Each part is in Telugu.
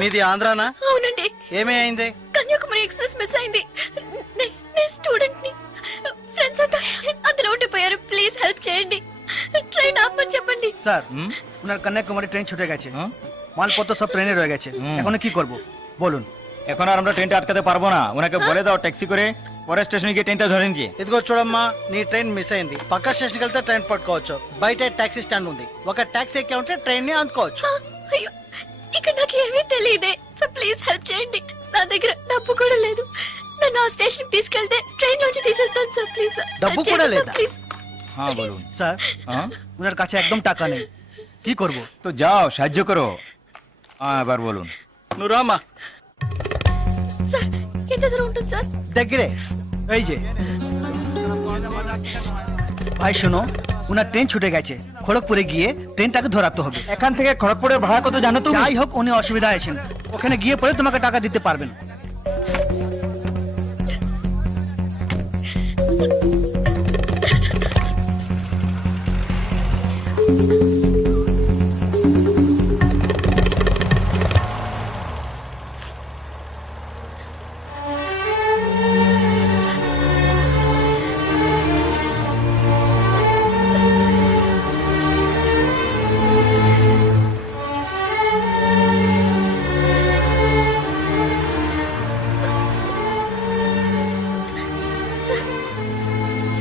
మీది ఆంధ్రానా? అవునండి. ఏమైంది? కన్యాకుమారి ఎక్స్ప్రెస్ మిస్ అయింది. నేను స్టూడెంట్ ని. ఫ్రెండ్స్ అంతా అందులో ఉండిపోయారు. ప్లీజ్ హెల్ప్ చేయండి. ট্রেন আপনি చెప్పండి। স্যার ওনার কন্যাকুমারী ট্রেন ছুটে গেছে, মালপত্র সব ট্রেনে রয়ে গেছে, এখন কি করব বলুন। এখন আর আমরা ট্রেনটা আটকাতে পারবো না, ওনাকে বলে দাও ট্যাক্সি করে পরের స్టేషన్ গিয়ে ట్రైన్টা ধরে নিয়ে। ఇదిగో చూడమ్మా, నీ ట్రైన్ మిస్ అయింది, పక్క స్టేషన్కి వెళ్తే ట్రైన్ పట్టుకోవచ్చు, బయట టాక్సీ స్టాండ్ ఉంది, ఒక టాక్సీ ఎక్కి ఉంటే ట్రైన్ ని అందుకోవచ్చు। అయ్యో ఇక్కడ నాకు ఏమీ తెలియదే, సో ప్లీజ్ హెల్ప్ చేయండి। నా దగ్గర డబ్బు కూడా లేదు, నన్ను ఆ స్టేషన్ కి తీసుకెళ్తే ట్రైన్ నుంచి తీసేస్తాను సార్, ప్లీజ్ సార్। డబ్బు కూడా లేదా? ప్లీజ్। হ্যাঁ বলুন। স্যার ওনার কাছে একদম টাকা নেই, কি করব? তো যাও সাহায্য করো। এবার বলুন। నువ్వు రామా। স্যার ఎంత দূর ఉంటుంది স্যার? దగ్గరే, এই যে। ভাই শোনো, ওনার ট্রেন ছুটে গেছে, খড়গপুরে গিয়ে ট্রেনটাকে ধরাতে হবে। এখান থেকে খড়গপুরের ভাড়া কত জানো তুমি? যাই হোক, উনি অসুবিধা আছেন, ওখানে গিয়ে পরে তোমাকে টাকা দিতে পারবেন।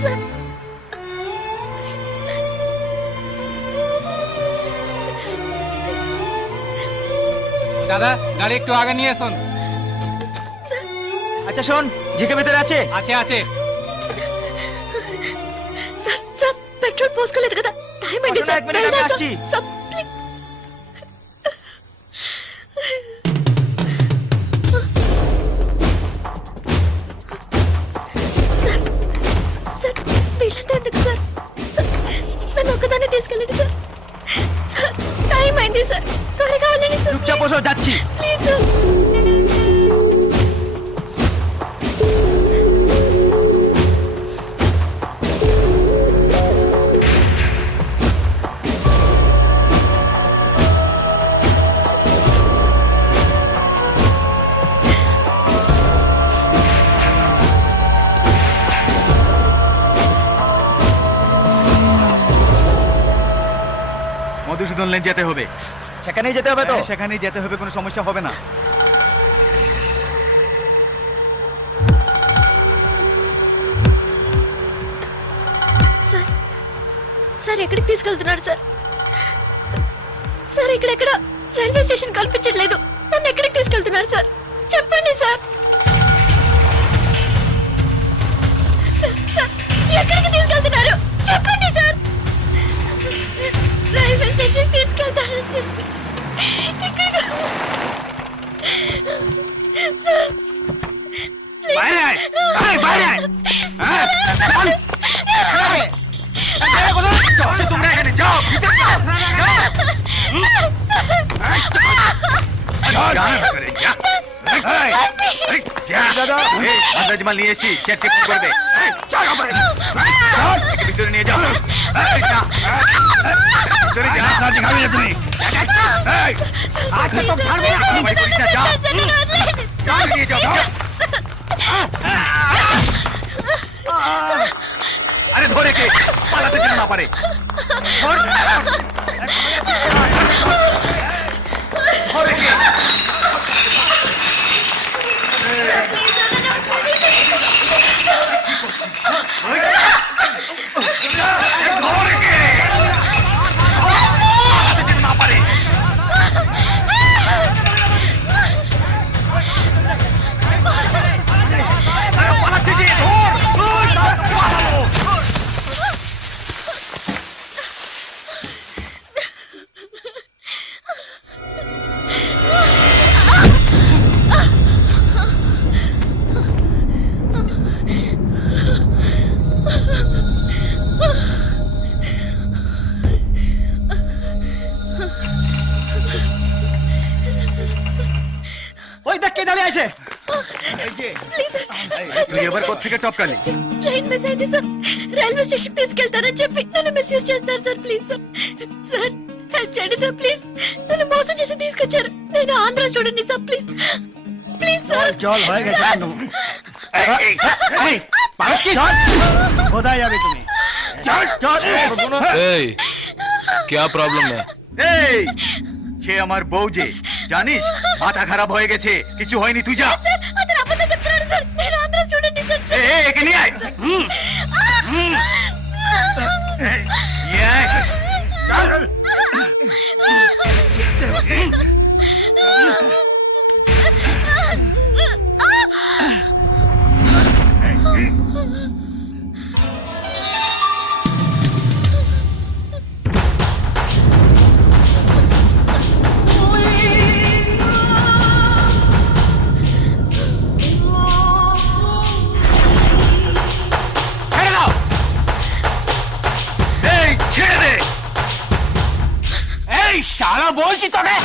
স্যার দাদা গাড়ি একটু আগে নিয়ে আসুন। আচ্ছা শোন, জিকে ভিতরে আছে? আছে আছে। సార్ సార్ పెట్రోల్ పోసుకోలేదు కదా, టైం అయింది పక్కన సార్, এক মিনিট వెళ్దాం ఆగి సార్। আসছি। Sir, please. సార్, సార్, వీళ్ళంతా ఎందుకు సార్? సార్, నన్ను ఒక్కదాన్ని తీసుకెళ్ళండి సార్। సార్, టైం అయింది సార్, త్వరగా వెళ్ళండి సార్, চুপচাপ বসো, যাচ্ছি। Please sir. মধুসূদন লেন যেতে হবে। সেখানেই যেতে হবে তো? হ্যাঁ, সেখানেই যেতে হবে, কোনো সমস্যা হবে না। సార్ సార్ ఎక్కడికి తీసుకెళ్తున్నారు సార్? సార్ ఇక్కడెక్కడ రైల్వే స్టేషన్ కనిపించట్లేదు, నన్ను ఎక్కడికి తీసుకెళ్తున్నారు సార్? చెప్పండి సార్। సార్, సార్, ఎక్కడికి తీసుకెళ్తున్నారు చెప్పండి సార్। రైల్వే స్టేషన్ తీసుకెళ్తానని చెప్పి ఇక్కడికి సార్ ప్లీజ్। বাইরে আয়, আয়, বাইরে আয়। হ্যাঁ, চল। এই, কোথায় যাচ্ছ তোমরা? এখানে যাও, ভিতরে যাও, যাও। এই, চল। যা, ভিতরে যা। এই, এই, যা। এই, আন্দাজ মাল নিয়ে এসেছি, চেক চেক করবে। এই, চল, ওপরে। এই, চল, একে ভিতরে নিয়ে যাও। এই, যা। ভিতরে যা। আপনি খাবেন না তুমি। এই, আজ তো ছাড়বে না। ভাই, পুলিশ না, যাও। চল, নিয়ে যাও, যাও। আরে ধরে কে পালাতে যেন না পারে। ধর। ধরে কে? ধরে কে? পালাতে যেন না পারে। আরে পালাচ্ছে যে, ধর, ধর, পালালো। ওই দেখ কে দাঁড়িয়ে আছে। এই যে, ప్లీజ్ సార్, তুই এবার কোত্থেকে টপকালি? ట్రైన్ మిస్ అయింది సార్, రైల్వే స్టేషన్ తీసుకెళ్తానని చెప్పి నన్ను మిస్యూజ్ చేస్తున్నారు sir, please sir. Sir help చేయండి సార్ ప్లీజ్. నన్ను మోసం చేసి తీసుకొచ్చారు. నేను Andhra student sir please please sir. चल होएगा जान तुम खुदा याबी तुम्हें चल चल এই क्या প্রবলেম है এই সে আমার বউ যে জানিস মাথা খারাপ হয়ে গেছে কিছু হয়নি তুই যা సార్ అతను అబద్ధం చెప్తున్నాడు సార్. నేను ఆంధ్ర స్టూడెంట్ సార్. একে নিয়ে আয় নিয়ে আয়। ছেড়ে দাও। এই ছেড়ে দে। এই শালা বলছি তোকে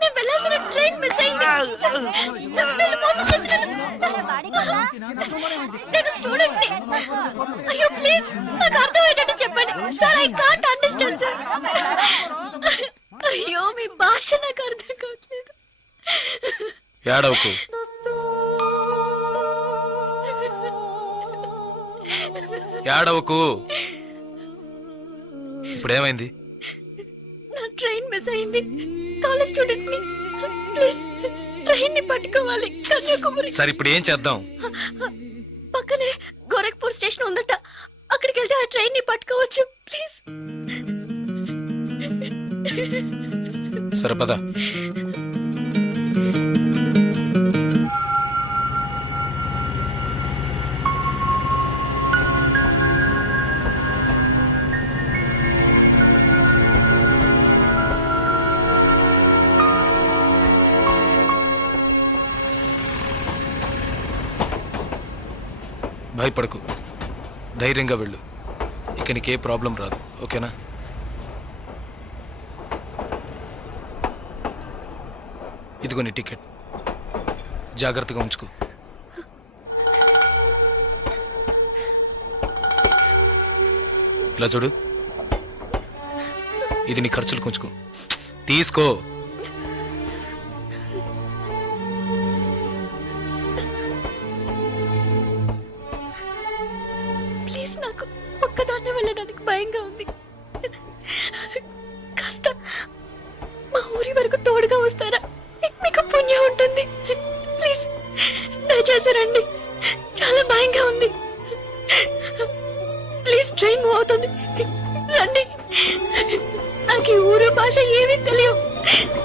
నేను వెళ్ళాల్సిన ట్రైన్ మిస్ అయింది. వీళ్ళు మోసం చేసినారు. నేను స్టూడెంట్ ని. అయ్యో ప్లీజ్ నాకు అర్థమయ్యేటట్టు చెప్పండి sir. I can't understand sir. అయ్యో మీ భాష నాకు అర్థం కావట్లేదు. ఏడవకు ఏడవకు ఇప్పుడేమైంది నా ట్రైన్ మిస్ అయింది. కాలేజ్ స్టూడెంట్ ని. ప్లీజ్ ట్రైన్ ని పట్టుకోవాలి కన్యాకుమారి. సరే ఇప్పుడు ఏం చేద్దాం పక్కనే గోరఖ్పూర్ స్టేషన్ ఉందట. అక్కడికి వెళ్తే ఆ ట్రైన్ ని పట్టుకోవచ్చు ప్లీజ్. సరే పద భయపడకు ధైర్యంగా వెళ్ళు ఇక నీకే ప్రాబ్లం రాదు ఓకేనా ఇదిగో నీ టికెట్ జాగ్రత్తగా ఉంచుకో ఇలా చూడు ఇది నీ ఖర్చులు కొంచుకో తీసుకో ప్లీజ్ నాకు ఒక్కదాన్నే వెళ్ళడానికి భయంగా ఉంది. కాస్త మా ఊరి వరకు తోడుగా వస్తారా? మీకు పుణ్యం ఉంటుంది. ప్లీజ్ దయచేసి రండి. చాలా భయంగా ఉంది. ప్లీజ్ ట్రైన్ మూవ్ అవుతుంది. రండి. నాకు ఈ ఊరు భాష ఏమీ తెలియవు.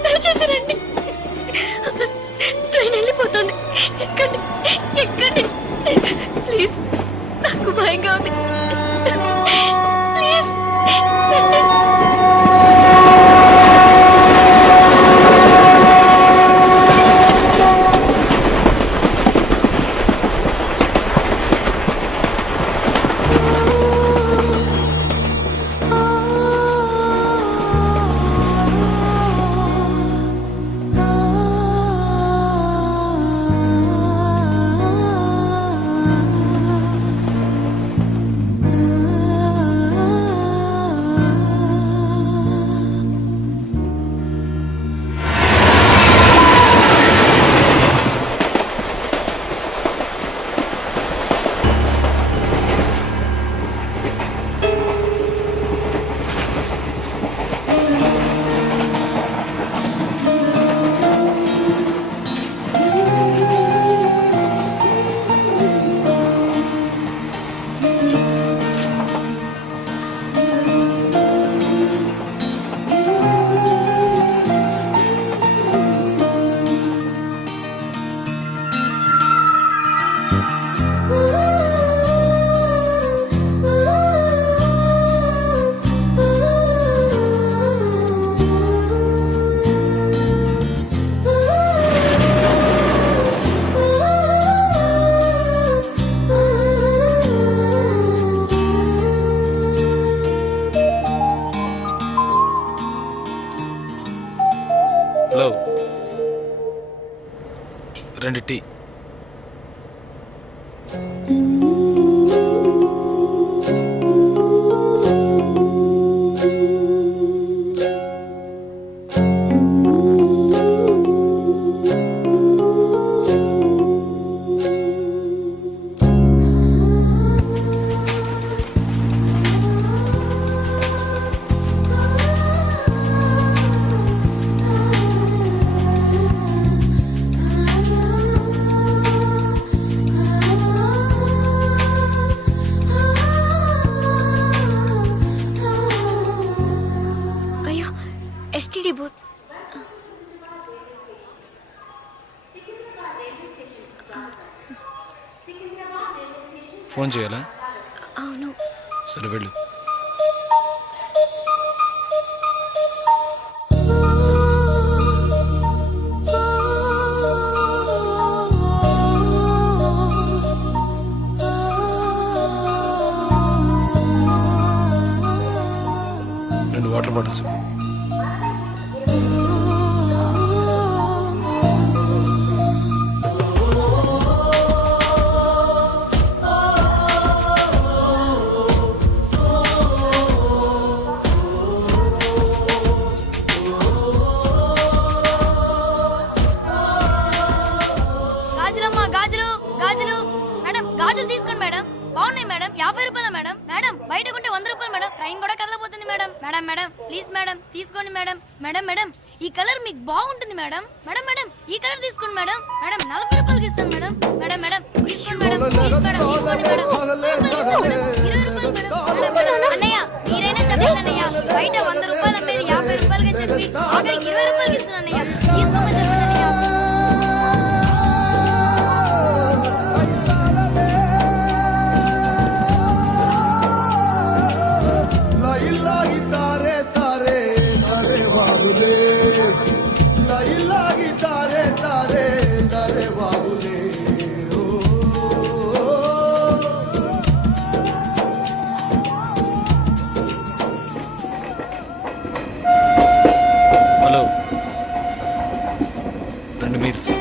దయచేసి రండి. ట్రైన్ వెళ్ళిపోతుంది. ఎక్కండి ఎక్కండి ప్లీజ్. నాకు భయంగా ఉంది. ప్లీజ్ రండి. 2 టీ. అయ్యో ఎస్టీడీ బూత్. ఫోన్ చేయాలా? అవును. సరే వెళ్ళు. రెండు వాటర్ బాటిల్స్. గాజులమ్మా గాజులు గాజులు. మేడం గాజులు తీసుకోండి మేడం. బాగున్నాయి మేడం. 50 రూపాయలు మేడం. మేడం బయట కొంటే 100 రూపాయలు మేడం. ట్రైన్ కూడా కదలపోతుంది madam. Madam madam please madam తీసుకోండి మేడం. మేడం మేడం ఈ కలర్ మీకు బాగుంటుంది మేడం. మేడం మేడం ఈ కలర్ తీసుకోండి మేడం. మేడం 40 రూపాయలకి ఇస్తాను మేడం. మేడం మేడం తీసుకోండి మేడం. ప్లీజ్ మేడం తీసుకోండి మేడం. 20 రూపాయలు మేడం. అన్నయ్య మీరైనా చెప్పండి అన్నయ్య. బయట 100 రూపాయలు అమ్మేది 50 రూపాయలకి చెప్పి ఆఖరికి 20 రూపాయలకి ఇస్తున్నాను అన్నయ్య. తీసుకోమని చెప్పండి అన్నయ్య. Hello, 2 meals.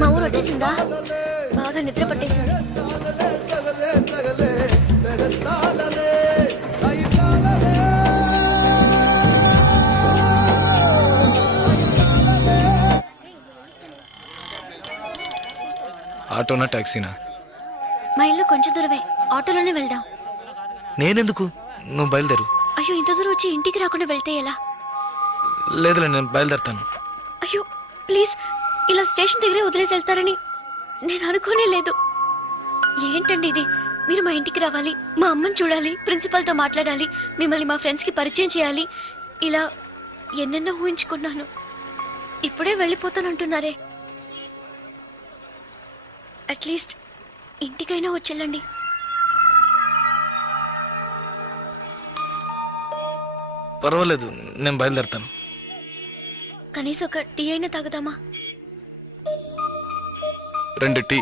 మా ఊరు వచ్చేసిందా? బాగా నిద్ర పట్టేసింది. ఆటోనా టాక్సీనా? మా ఇల్లు కొంచెం దూరమే. ఆటోలోనే వెళ్దాం. నేనెందుకు? నువ్వు బయలుదేరు. అయ్యో ఇంత దూరం వచ్చి ఇంటికి రాకుండా వెళ్తే ఎలా? లేదులే, నేను బయలుదేరుతాను. అయ్యో ప్లీజ్, ఇలా స్టేషన్ దగ్గరే వదిలేసి వెళ్తారని నేను అనుకోనే లేదు. ఏంటండి ఇది? మీరు మా ఇంటికి రావాలి, మా అమ్మని చూడాలి, ప్రిన్సిపల్తో మాట్లాడాలి, మిమ్మల్ని మా ఫ్రెండ్స్కి పరిచయం చేయాలి, ఇలా ఎన్నెన్నో ఊహించుకున్నాను. ఇప్పుడే వెళ్ళిపోతానంటున్నారే. అట్లీస్ట్ ఇంటికైనా వచ్చేళ్ళండి. పర్వాలేదు, నేను బయలుదేరుతాను. కనీసం ఒక టీ అయినా తాగుదామా? 2 టీ.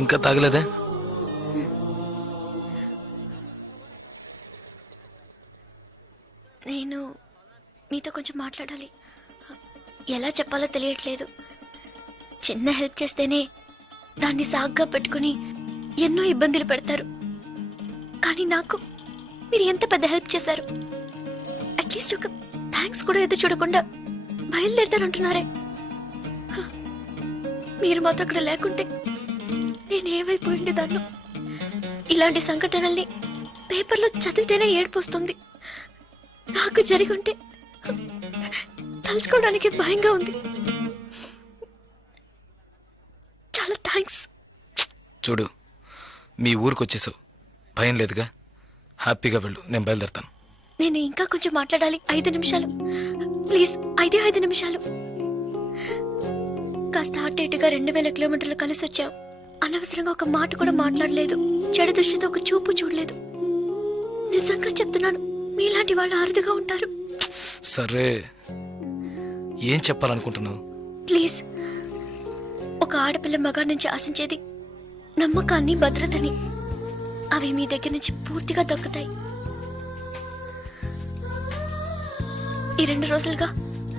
ఇంకా తాగలేదే? నేను మీతో కొంచెం మాట్లాడాలి. ఎలా చెప్పాలో తెలియట్లేదు. చిన్న హెల్ప్ చేస్తేనే దాన్ని సాగ్గా పెట్టుకుని ఎన్నో ఇబ్బందులు పెడతారు. కానీ నాకు మీరు ఎంత పెద్ద హెల్ప్ చేశారు. అట్లీస్ట్ ఒక థ్యాంక్స్ కూడా ఎదురు చూడకుండా బయలుదేరతారంటున్నారే. హ, మీరు మాతో అక్కడ లేకుంటే నేనేమైపోయింది దాన్ని. ఇలాంటి సంఘటనల్ని పేపర్లో చదివితేనే ఏడుపు వస్తుంది. నాకు జరిగి ఉంటే తలుచుకోవడానికి భయంగా ఉంది. చాలా థ్యాంక్స్. చూడు, మీ ఊరికి వచ్చేసావు, భయం లేదుగా. హ్యాపీగా వెళ్ళు, నేను బయలుదేరుతాను. నేను ఇంకా కొంచెం మాట్లాడాలి. 5 నిమిషాలు ప్లీజ్. 5 నిమిషాలు. కాస్త అటు ఇటుగా 2000 కిలోమీటర్లు కలిసి వచ్చాం. అనవసరంగా ఒక మాట కూడా మాట్లాడలేదు. చెడు దృష్టితో ఒక చూపు చూడలేదు. నిజంగా చెప్తున్నాను, మీలాంటి వాళ్ళు అరుదుగా ఉంటారు. సరే, ఏం చెప్పాలనుకుంటున్నావు? ప్లీజ్. ఒక ఆడపిల్ల మగాడి నుంచి ఆశించేది నమ్మకాన్ని, భద్రతని. అవి మీ దగ్గర నుంచి పూర్తిగా దక్కుతాయి. ఈ 2 రోజులుగా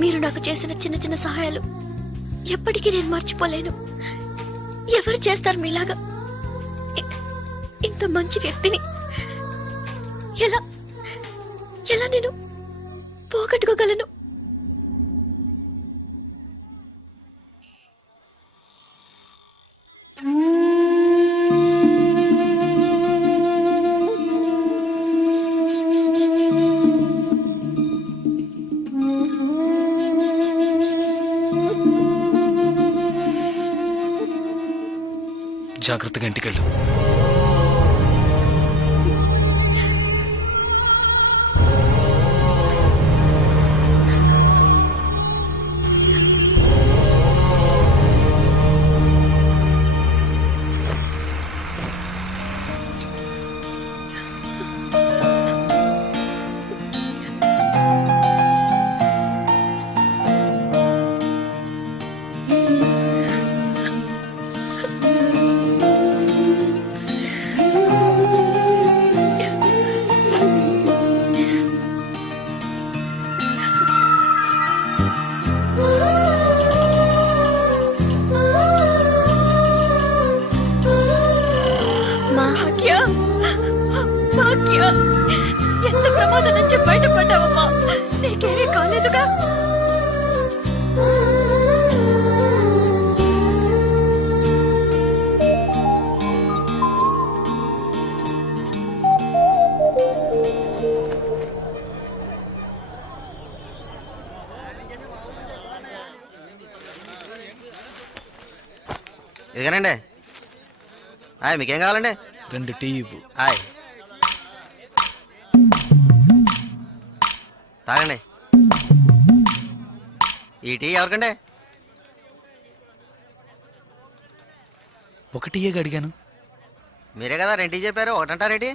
మీరు నాకు చేసిన చిన్న చిన్న సహాయాలు ఎప్పటికీ నేను మర్చిపోలేను. ఎవరు చేస్తారు మీలాగా? ఇంత మంచి వ్యక్తిని ఎలా ఎలా నేను పోగొట్టుకోగలను? జాగ్రత్తగా ఇంటికెళ్ళు. ఎంత ప్రమాదం నుంచి బయటపడ్డావమ్మా? నీకేమీ కాలేదుగా? ఇదిగానండి. మీకేం కావాలండి? 2 టీ ఇవ్వు. తాగండి. ఈ టీ ఎవరికండి? 1 టీయే అడిగాను. మీరే కదా 2 టీ చెప్పారు, ఒకటంటారేటి?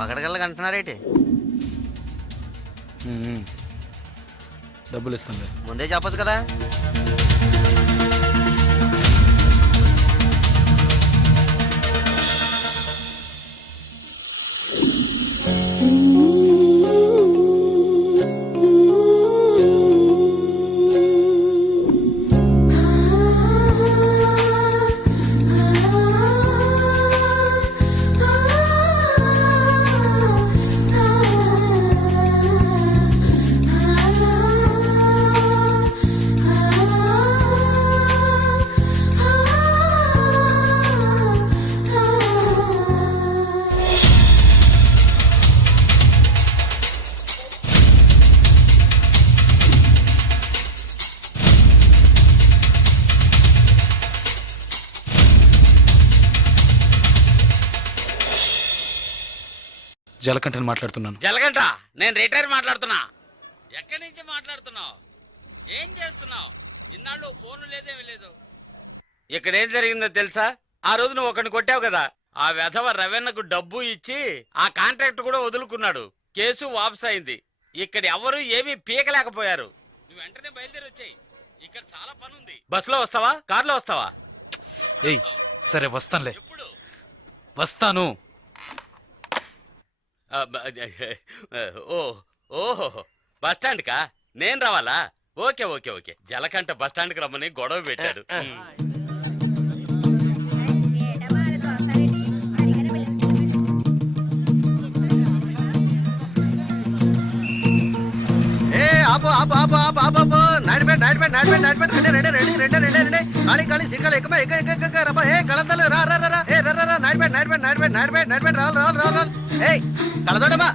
పకడగల్లగా అంటున్నారేటి? డబ్బులు ఇస్తాను. ముందే చెప్పచ్చు కదా. జలకంఠని మాట్లాడుతున్నాను. జలగంట నేను రిటైర్ మాట్లాడుతున్నా. ఎక్కడి నుంచి మాట్లాడుతున్నావు? ఏం చేస్తున్నావు? ఇన్నాళ్ళు ఫోన్ లేదేమీ లేదు. ఇక్కడ ఏం జరిగిందో తెలుసా? ఆ రోజు నువ్వు ఒకరిని కొట్టావు కదా, ఆ వెధవ రవెన్నకు డబ్బు ఇచ్చి ఆ కాంట్రాక్ట్ కూడా వదులుకున్నాడు. కేసు వాపస్ అయింది. ఇక్కడ ఎవరు ఏమీ పీకలేకపోయారు. నువ్వు వెంటనే బయలుదేరి వచ్చాయి. ఇక్కడ చాలా పని ఉంది. బస్సులో వస్తావా, కారులో వస్తావా? ఏయ్ సరే వస్తానులే. ఎప్పుడు వస్తాను. ఓహో బస్ స్టాండ్ కా నేను రావాలా? Okay okay okay. Jalakanta bus stand కి రమ్మని గొడవ పెట్టాడు. ఏ ఆపు ఆపు ఆపు ఆపు ఆపు ఆపు నాడిపేట నాడిపేట నాడిపేట నాడిపేట రండి రండి రండి రండి రండి రండి ఖాళీ ఖాళీ సిగ్గాలి ఎక్క ఎక్క ఎక్క ఎక్క రబ్బా ఏ కళంతలు రా రా రా ఏ రా రా నాడిపేట నాడిపేట నాడిపేట నాడిపేట నాడిపేట రావాలి రావాలి రావాలి ఏయ్ కళదోడమ్మా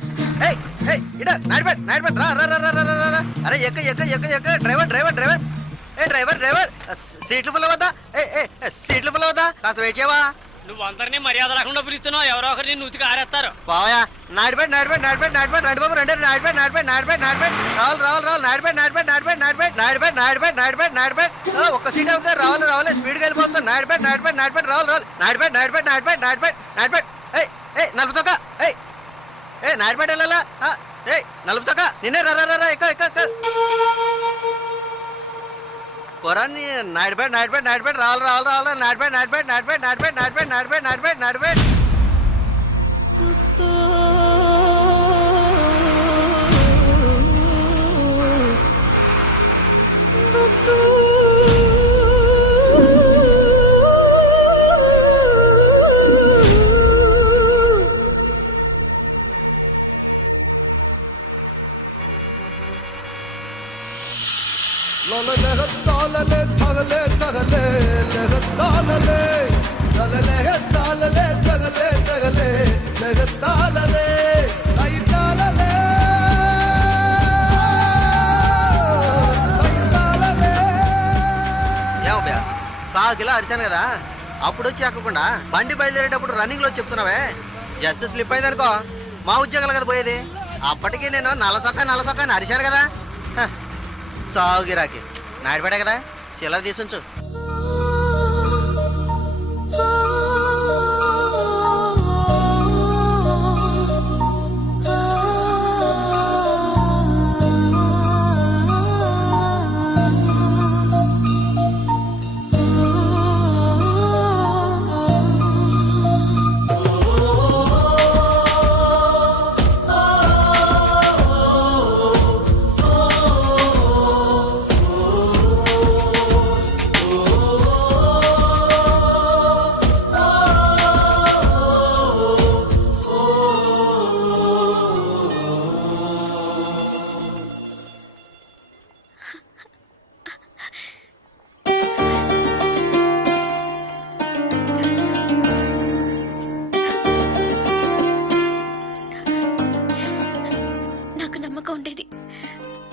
ఏయ్ ఏయ్ ఇడ నాడిపేట నాడిపేట రా రా రా రా రా రా అరే ఎక్క ఎక్క ఎక్క ఎక్క డ్రైవర్ డ్రైవర్ డ్రైవర్ ఏ డ్రైవర్ డ్రైవర్ సీట్లు ఫుల్ అవుద్దా? ఏ సీట్లు ఫుల్ అవుద్దా? కాస్త వెయిట్ చేయవా? నువ్వు అందరినీ మర్యాద లేకుండా పిలుస్తున్నావు. ఎవరో ఒకరిని నూతికి ఆరేస్తారు. బావయా నాడిపేట నాడిపేట నాడిపేట నాడిపేట నాడి బాబు రండి నాడిపేట నాడిపేట నాడిపేట నాడిపేట రావాలి రావాలి రావాలి నాడిపేట నాడిపేట నాడిపేట నాడిపేట నాడిపేట నాడిపేట నాడిపేట నాడిపేట ఒక్క సీట్ అవుతుంది. రావాలి రావాలి స్పీడ్గా వెళ్ళిపోతుంది. నాడిపేట నాడిపేట నాడిపేట రావాలి రావాలి నాడిపేట నాడిపేట నాడిపేట నాడిపేట నాడిపేట ఏయ్ ఏయ్ నలుపు చొక్క ఏయ్ ఏ నాడిపేట వెళ్ళాలా? ఏయ్ నలుపు చొక్క నిన్నే రా రా రా ఎక్క ఎక్క ఎక్క పొరాన్ని నాడిపేట నాడిపేట నాడిపేట రావాలి రావాలి రావాలి నాడిపేట నాడిపేట నాడిపేట నాడిపేట నాడిపేట నాడిపేట నాడిపేట నాడిపేట బాగా అరిశాను కదా, అప్పుడు వచ్చి ఎక్కకుండా బండి బయలుదేరేటప్పుడు రన్నింగ్ లో చెప్తున్నావే. జస్ట్ స్లిప్ అయింది అనుకో మా ఉద్యోగాలు కదా పోయేది. అప్పటికి నేను నల్లసొక్క అని అరిశాను కదా. సాగు గిరాకి నాడిపేట కదా, చిల్లర తీసుంచు.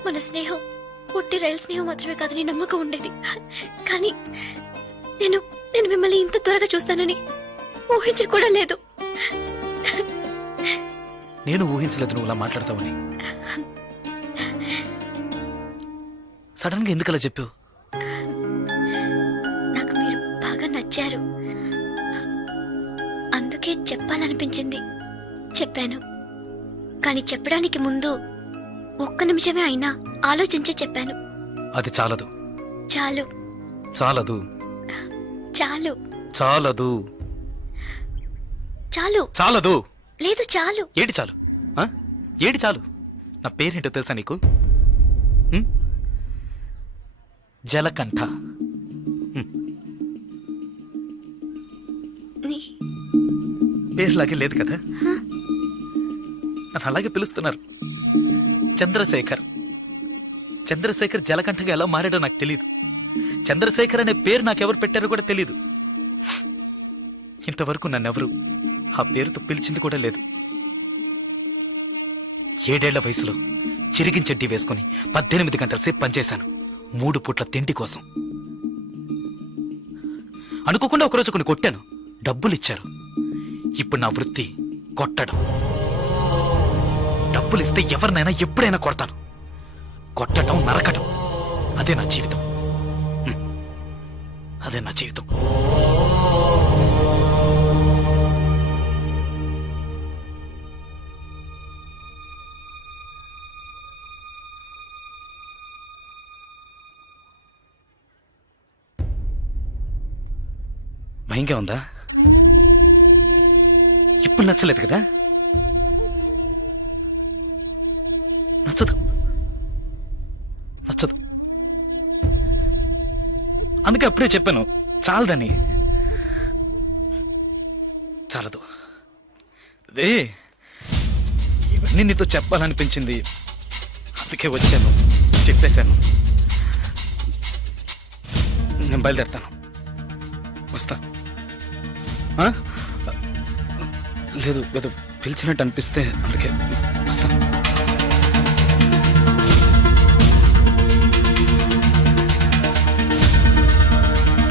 మన స్నేహం పుట్టి రైలు స్నేహం మాత్రమే కాదని నమ్మకం ఉండేది. కానీ నేను మిమ్మల్ని ఇంత త్వరగా చూస్తానని ఊహించి కూడా లేదు. నేను ఊహించలేదు నువ్వు ఇలా మాట్లాడతావని. సడన్ గా ఎందుకు అలా చెప్పావు? నాకు మీరు బాగా నచ్చారు, అందుకే చెప్పాలనిపించింది చెప్పాను. కానీ చెప్పడానికి ముందు ఒక్క నిమిషమే అయినా ఆలోచించి చెప్పాను. అది చాలదు. చాలు. చాలదు. చాలు. చాలదు. చాలు. చాలదు. లేదు చాలు. ఏటి చాలు? ఏటి చాలు? నా పేరేంటో తెలుసా నీకు? జలకంఠ. పేరులాగే లేదు కదా, నన్ను అలాగే పిలుస్తున్నారు. చంద్రశేఖర్. చంద్రశేఖర్ జలకంఠగా ఎలా మారాడో నాకు తెలీదు. చంద్రశేఖర్ అనే పేరు నాకెవరు పెట్టారో కూడా తెలీదు. ఇంతవరకు నన్నెవరు ఆ పేరుతో పిలిచింది కూడా లేదు. 7 ఏళ్ల వయసులో చిరిగించెడ్డి వేసుకుని 18 గంటల సేపు పనిచేశాను 3 పూట్ల తిండి కోసం. అనుకోకుండా ఒకరోజు కొన్ని కొట్టాను, డబ్బులు ఇచ్చారు. ఇప్పుడు నా వృత్తి కొట్టడం. డబ్బులు ఇస్తే ఎవరినైనా ఎప్పుడైనా కొడతాను. కొట్టడం, నరకటం అదే నా జీవితం. అదే నా జీవితం. భయంగా ఉందా? ఇప్పుడు నచ్చలేదు కదా? నచ్చదు నచ్చదు. అందుకే అప్పుడే చెప్పాను చాలదని. చాలదు. అదే ఇవన్నీ నీతో చెప్పాలనిపించింది, అందుకే వచ్చాను, చెప్పేశాను. నేను బయలుదేరుతాను. వస్తా. లేదు ఏదో పిలిచినట్టు అనిపిస్తే అందుకే